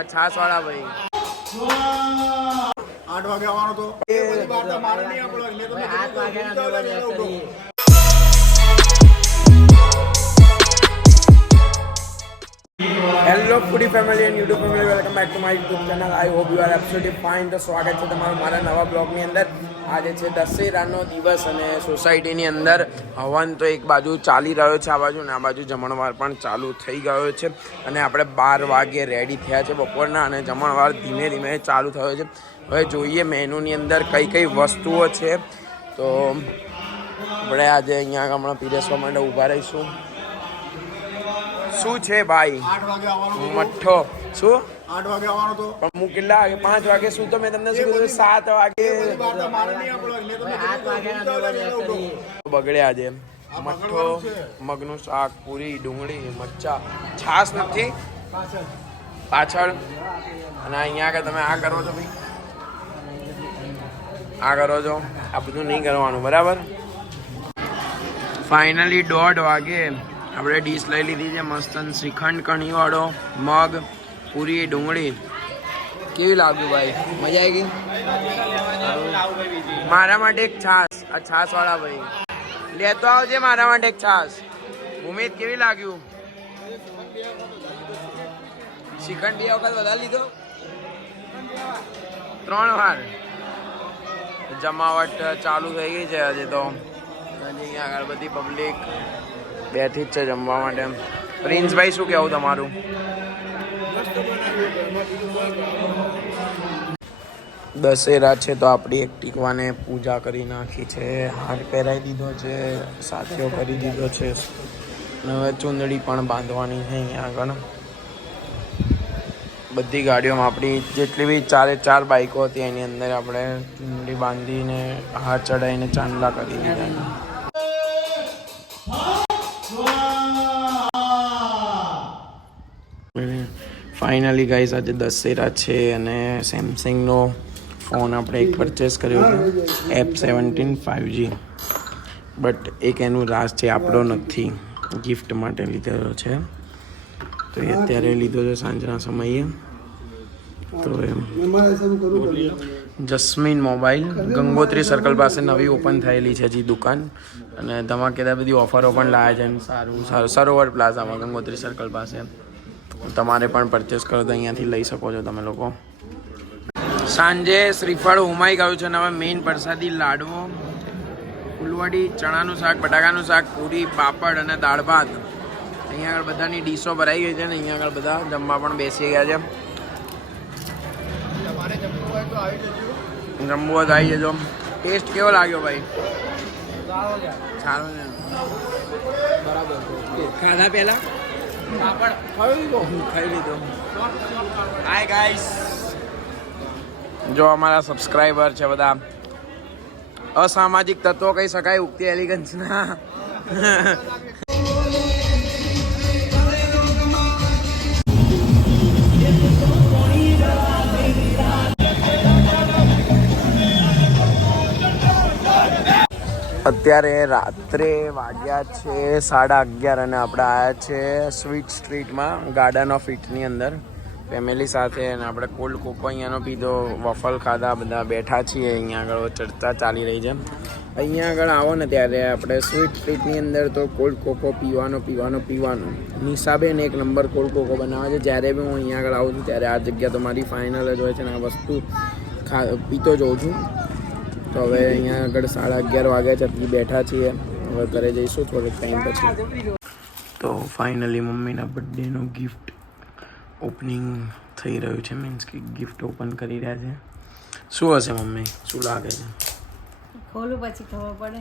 આ છાસ વાળા ભાઈ 8 વાગે આવવાનો તો એ બધી વાર્તા મારે નહીં આપડો મેં તમને 8 વાગે hello foodie family and YouTube family, welcome back to my YouTube channel. I hope you are absolutely fine. તો સ્વાગત છે તમારું મારા નવા બ્લોગની અંદર. આજે છે દશેરાનો દિવસ અને સોસાયટીની અંદર હવન તો એક બાજુ ચાલી રહ્યો છે, આ બાજુ ને આ બાજુ જમણવાર પણ ચાલુ થઈ ગયો છે. અને આપણે 12 વાગે રેડી થયા છે બપોરના, અને જમણવાર ધીમે ધીમે ચાલુ થયો છે. હવે જોઈએ મેનુની અંદર કઈ કઈ વસ્તુઓ છે. તો આપણે આજે અહીંયા હમણાં પીરસવા માટે ઊભા રહીશું. શું છે ભાઈ? 8 વાગે આવવાનો મઠ્ઠો. શું 8 વાગે આવવાનો તો પણ હું કેટલા વાગે? 5 વાગે શું? તો મેં તમને શું કીધું? 7 વાગે. એ બધી વાર્તા મારે નહીં આપડો મેં તમને 8 વાગે બગડ્યા આજે. મઠ્ઠો, મગનું શાક, પૂરી, ડુંગળી, મરચા, છાસ નથી પાછળ. અને અહીંયા આગળ તમે આ કરો છો ભાઈ, આ કરો છો, આ બધું નહીં કરવાનું, બરાબર? ફાઇનલી 1:30 વાગે આપણે ડીશ લઈ લીધી છે મસ્ત. શ્રીખંડ, કઢીવાળો, મગ, પૂરી, ડુંગળી. કેવી લાગ્યું ભાઈ? મજા આવી ગઈ? મારા માટે એક છાસ, આ છાસ વાળા ભાઈ લેતો આવજે મારા માટે એક છાસ. ઉમેદ કેવી લાગ્યું? શ્રીખંડ 2 વખત વધારે લીધો, 3 વાર. જમાવટ ચાલુ થઈ ગઈ છે હજી તો. અહીંયા આગળ બધી પબ્લિક બેઠી જ છે જમવા માટે. પ્રિન્સભાઈ શું કહેવું તમારું? દશેરા છે તો આપણી એક ટીકવાને પૂજા કરી નાખી છે, હાર પહેરાવી દીધો છે, સાથીઓ કરી દીધો છે, અને હવે ચૂંદડી પણ બાંધવાની છે. અહીંયા આગળ બધી ગાડીઓમાં આપણી જેટલી બી 4 બાઈકો હતી એની અંદર આપણે ચૂંદડી બાંધીને હાથ ચડાવીને ચાંદલા કરી દીધા. ફાઇનલી ગાઈઝ આજે દશેરા છે અને સેમસંગનો ફોન આપણે એક પરચેસ કર્યો છે, F17 5G. બટ એક એનું રાજ છે, આપણો નથી, ગિફ્ટ માટે લીધેલો છે. તો એ અત્યારે લીધો છે સાંજના સમયે. તો એમ જસ્મીન મોબાઈલ, ગંગોત્રી સર્કલ પાસે નવી ઓપન થયેલી છે હજી દુકાન, અને ધમાકેદાર બધી ઓફરો પણ લાવ્યા છે. અને સારું સરોવર પ્લાઝામાં ગંગોત્રી સર્કલ પાસે. તમારે પણ પરચેસ કરો તો અહીંયાથી લઈ શકો છો તમે લોકો. સાંજે શ્રીફળ ઉમાઈ ગયું છે, અને હવે મેઇન પ્રસાદી લાડવો, ફૂલવડી, ચણાનું શાક, બટાકાનું શાક, પૂરી, પાપડ અને દાળ ભાત. અહીંયા આગળ બધાની ડીશો ભરાઈ ગઈ છે ને અહીંયા આગળ બધા જમવા પણ બેસી ગયા છે. જમવું હોય તો આવી જજો. ટેસ્ટ કેવો લાગ્યો ભાઈ? સારો છે, બરાબર. ખાધા પહેલા ખાઈ લીધો. હાય ગાઈસ, જો અમારા સબસ્ક્રાઈબર છે બધા અસામાજિક તત્વો કહી શકાય ઉગતી એલિગન્સના. અત્યારે રાત્રે વાગ્યા છે 11:30 અને આપણે આવ્યા છે સ્વીટ સ્ટ્રીટમાં, ગાર્ડન ઓફ ઇટની અંદર ફેમિલી સાથે. અને આપણે કોલ્ડ કોકો અહીંયાનો પીધો, વફલ ખાધા, બધા બેઠા છીએ. અહીંયા આગળ ચર્ચા ચાલી રહી છે. અહીંયા આગળ આવો ને ત્યારે આપણે સ્વીટ સ્ટ્રીટની અંદર તો કોલ્ડ કોકો પીવાનો. નિશાબેન એક નંબર કોલ્ડ કોકો બનાવે છે. જ્યારે બી હું અહીંયા આગળ આવું છું ત્યારે આ જગ્યા તો મારી ફાઇનલ જ હોય છે, અને આ વસ્તુ પીતો જોઉં છું. તો હવે અહીંયા આગળ 11:30 વાગ્યા છે, પછી બેઠા છીએ. હવે ઘરે જઈશું થોડોક ટાઈમ પછી. તો ફાઇનલી મમ્મીના બર્થડેનો ગિફ્ટ ઓપનિંગ થઈ રહ્યું છે, મીન્સ કે ગિફ્ટ ઓપન કરી રહ્યા છે. શું હશે મમ્મી? શું લાગે છે? ખોલું પછી ખબર પડે.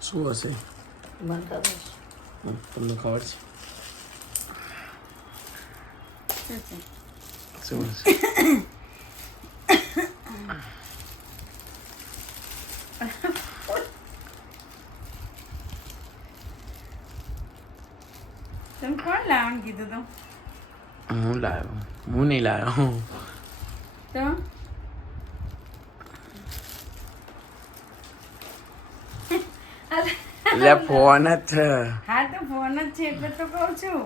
શું હશે? તમને ખબર છે? શું હશે? તમે કોણ લાવવાનું કીધું તું? હું લાવ્યો, હું નહીં લાવ્યો. તો એટલે ફોન જ છે. હા તો ફોન જ છે એટલે તો કહું છું